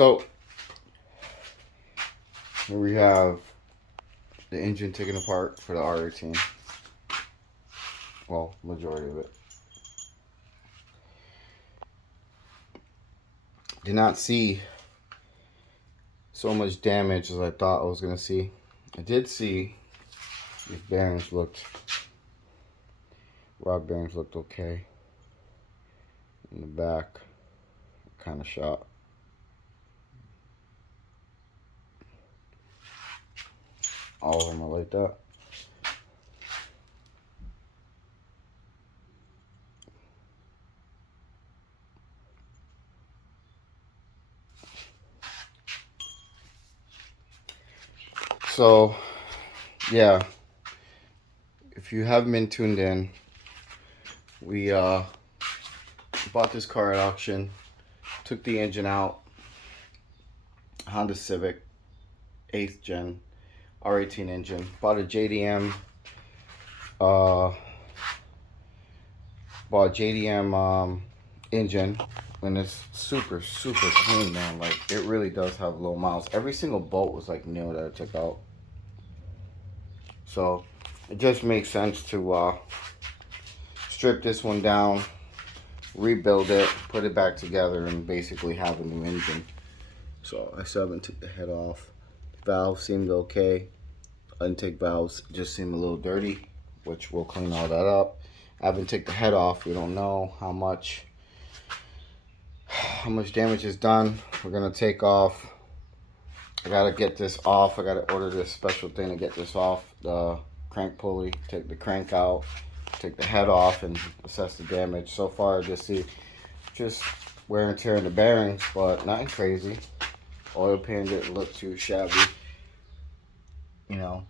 So here we have the engine taken apart for the r18. Well, majority of it. Did not see so much damage as I thought I was gonna see. I did see these bearings looked, rod bearings looked okay. In the back, kind of shot. All of them are like that. So, yeah, if you haven't been tuned in, we bought this car at auction, took the engine out, Honda Civic, 8th gen, r18 engine, bought a JDM, engine, and it's super clean, man. Like, it really does have low miles. Every single bolt was like new that I took out. So it just makes sense to strip this one down, rebuild it, put it back together, and basically have a new engine. So I still haven't took the head off. Valves seemed okay. Intake valves just seem a little dirty, which we'll clean all that up. I haven't taken the head off. We don't know how much damage is done. We're gonna take off. I gotta get this off. I gotta order this special thing to get this off the crank pulley. Take the crank out, take the head off, and assess the damage. So far, I just see just wear and tear in the bearings, but nothing crazy. Oil pan didn't look too shabby. You know,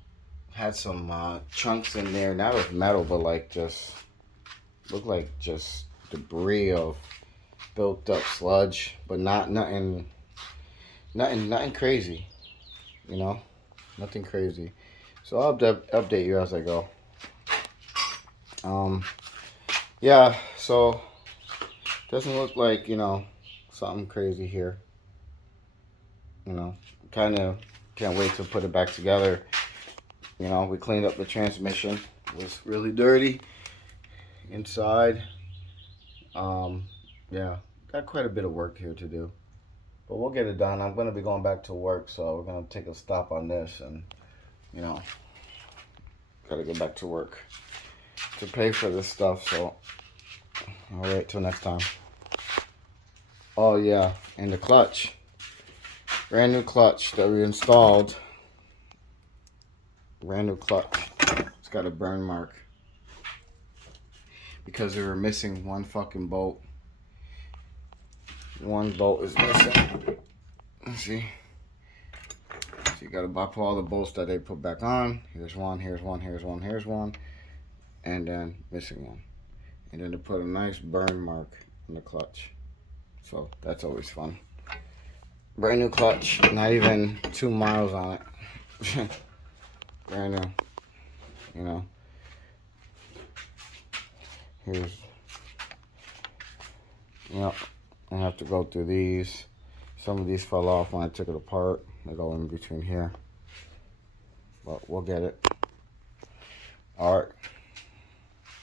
had some chunks in there, not of metal, but like just looked like just debris of built up sludge, but nothing crazy, you know, nothing crazy. So I'll update you as I go. Yeah, so doesn't look like, you know, something crazy here. You know, kind of can't wait to put it back together. You know, we cleaned up the transmission. It was really dirty inside. Yeah, got quite a bit of work here to do, but we'll get it done. I'm going to be going back to work, so we're going to take a stop on this, and, you know, got to get back to work to pay for this stuff. So all right, till next time. Oh yeah, and the clutch, brand new clutch that we installed. Brand new clutch. It's got a burn mark because we were missing one fucking bolt. One bolt is missing. Let's see. So you gotta put all the bolts that they put back on. Here's one, here's one, here's one, here's one, and then missing one. And then to put a nice burn mark on the clutch. So that's always fun. Brand new clutch, not even 2 miles on it. Brand new, you know. Here's, yep, I have to go through these. Some of these fell off when I took it apart. They go in between here, but we'll get it. All right.